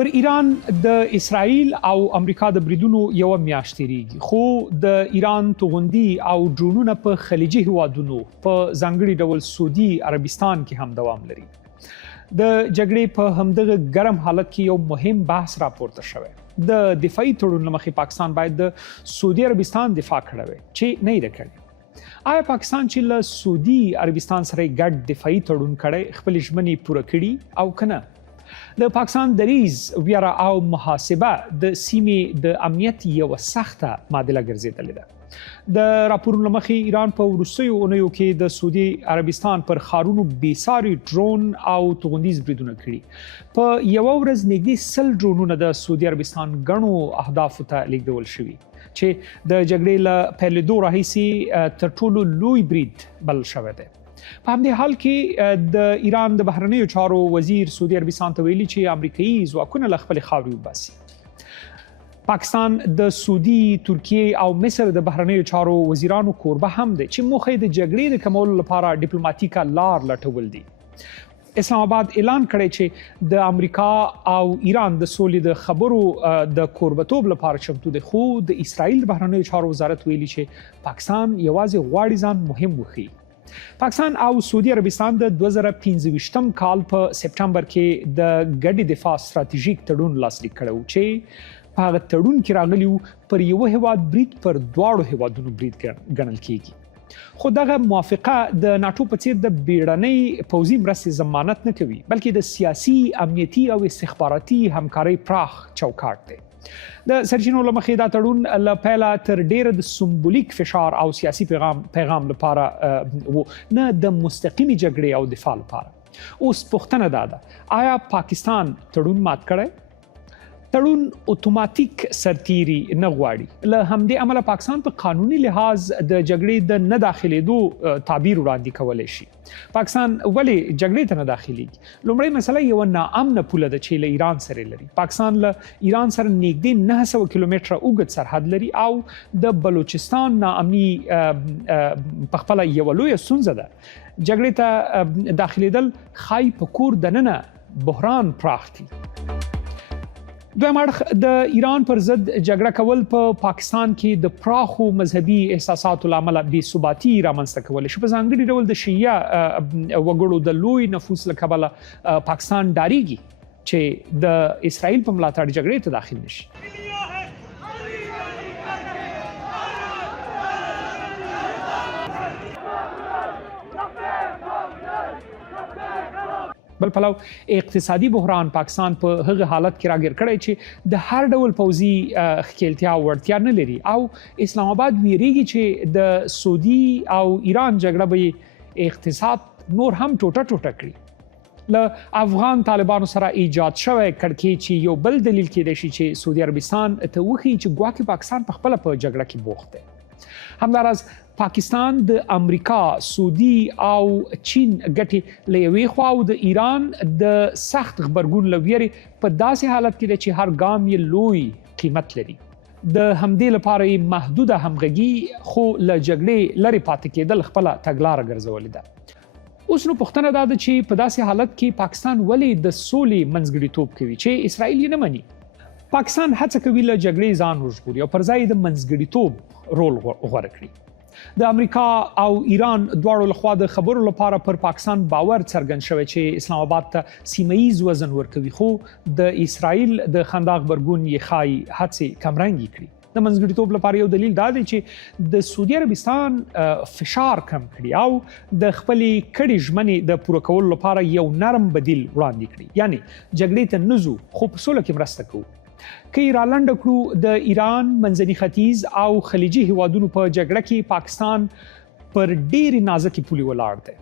پر ایران د اسرائیل او امریکا د بریدونو یو میاشت تیریږي، خو د ایران توغندي او ډرونونه په خلیجي هیوادونو په ځانګړي ډول سعودي عربستان کې هم دوام لري. د جګړې په همدغه ګرم حالت کې یو مهم بحث راپورته شوی. د دفاعي تړون له مخې پاکستان باید د سعودي عربستان دفاع کړی وای چې نه یې کړی. آیا پاکستان چې له سعودي عربستان سره ګډ دفاعي تړون کړی خپل ژمنې پوره کړي او کنه؟ د پاکستان دریز ویره او محاسبه د سیمې د امنیت یو سخته معادله ګرځېدلې ده. د راپورونو مخې ایران په وروستیو اونیو کې د سعودي عربستان پر ښارونو بېساري ډرون او توغندیز بریدونه کړي. په یوه ورځ نږدې 100 ډرونونه د سعودي عربستان ګڼو اهدافو ته لیږدول شوي چې د جګړې له پیلېدو راهیسې تر ټولو لوی برید بلل شوی دی. په همدې حال کې د ایران د بهرنیو چارو وزیر سعودي عربستان ته ویلي چې امریکایي ځواکونه له خپلې خاورې وباسي. پاکستان د سعودي، ترکیې او مصر د بهرنیو چارو وزیرانو کوربه هم دی چې موخه یې د جګړې د کمولو لپاره ډیپلوماټیکه لار لټول دي. اسلام آباد اعلان کړی چې د امریکا او ایران د سولې د خبرو د کوربتوب لپاره چمتو دی، خو د اسرائیل د بهرنیو چارو وزارت ویلي چې پاکستان یوازې غواړي ځان مهم وښيي. پاکستان او سعودي عربستان د 2015 کال په سپټمبر کې د ګډ دفاع ستراتیژیک تړون لاسلیک کړی چې په هغه تړون کې راغلی و پر یو هیواد برید پر دواړو هیوادونو برید ګڼل کیږي. خو دغه موافقه د ناټو په څیر د بیړنۍ پوځي مرستې ضمانت نه کوي، بلکې د سیاسي، امنیتي او استخباراتي همکارۍ پراخ چوکاټ دی. د سرچینو له مخې دا تړون له پیله تر ډیره د سمبولیک فشار او سیاسي پیغام لپاره و، نه د مستقیمي جګړې او دفاع لپاره. اوس پوښتنه دا ده، آیا پاکستان تړون مات کړی؟ تړون اتوماتیک سرتیري نه غواړي. له همدې امله پاکستان په قانوني لحاظ د جګړې د نه داخلېدو تعبیر وړاندې کولی شي. پاکستان ولې جګړې ته نه داخليږي؟ لومړی مسله یو ناامنه پوله ده چې له ایران سره لري. پاکستان له ایران سره نږدې 900 کیلومتره اوږد سرحد لري او د بلوچستان ناامني په خپله یوه لویه ستونزه ده. جګړې ته داخلېدل ښایي په کور دننه بحران پراخ کړي. دویم اړخ د ایران پر ضد جګړه کول په پاکستان کې د پراخو مذهبي احساساتو له امله بې ثباتي رامنځته کولی شي. په ځانګړي ډول د شیعه وګړو د لوی نفوس له کبله پاکستان ډاریږي چې د اسرائیل په ملاتړ جګړې ته داخل نشي. بل پلو اقتصادي بحران پاکستان په هغه حالت کې راګیر کړی چې د هر ډول پوځي ښکیلتیا وړتیا نه لري او اسلام آباد ویریږي چې د سعودي او ایران جګړه به اقتصاد نور هم ټوټه کړي. له افغان طالبانو سره ایجاد شوی کړکېچ چې یو بل دلیل کېدای شي چې سعودي عربستان ته وښيي چې ګواکې پاکستان په خپله په جګړه کې بوخت دی. همداراز پاکستان د امریکا، سعودي او چین ګټې له یوې خوا او د ایران د سخت غبرګون له ویرې په داسې حالت کې دی چې هر ګام یې لوی قیمت لري. د همدې لپاره یې محدوده همغږي خو له جګړې لرې پاتې کېدل خپله تګلاره ګرځولې ده. اوس نو پوښتنه دا ده چې په داسې حالت کې پاکستان ولې د سولې منځګړیتوب کوي چې اسرائیل یې نه مني؟ پاکستان هڅه کوي له جګړې ځان وژغوري او پر ځای د منځګړیتوب رول غوره کړي. د امریکا او ایران دواړو لخوا د خبرو لپاره پر پاکستان باور څرګند شوی چې اسلام آباد ته سیمه‌ایز وزن ورکوي، خو د اسرائیل د خندا غبرګون یې ښایي هڅې کمرنګې کړي. د منځګړیتوب لپاره یو دلیل دا دی چې د سعودي عربستان فشار کم کړي او د خپلې کړې ژمنې د پوره کولو لپاره یو نرم بدیل وړاندې کړي، یعنی جګړې ته نه ځو خو په سوله کې مرسته کوو. که یې رالنډه کړو، د ایران، منځني ختیځ او خلیجي هیوادونو په جګړه کې پاکستان پر ډېرې نازکې پولې ولاړ دی.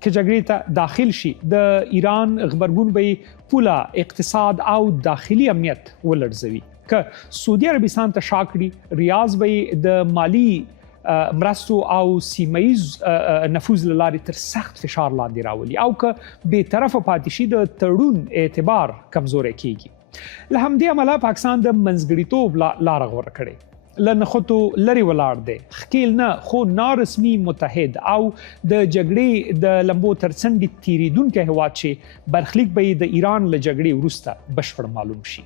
که جګړې ته داخل شي د ایران غبرګون به پوله، اقتصاد او داخلي امنیت ولړزوي. که سعودي عربستان ته شا کړي، ریاض به د مالی مرستو او سیمه‌ایز نفوذ له لارې تر سخت فشار لاندې راولي او که بې طرفه پاتې شي د تړون اعتبار کمزوری کیږي. له همدې امله پاکستان د منځګړیتوب لاره غوره کړې. له نښتو لرې ولاړ دی. ښکېل نه خو نارسمي متحد او د جګړې د لمبو تر څنډې تیریدونکی هیواد چې برخلیک به یې د ایران له جګړې وروسته بشپړ معلوم شي.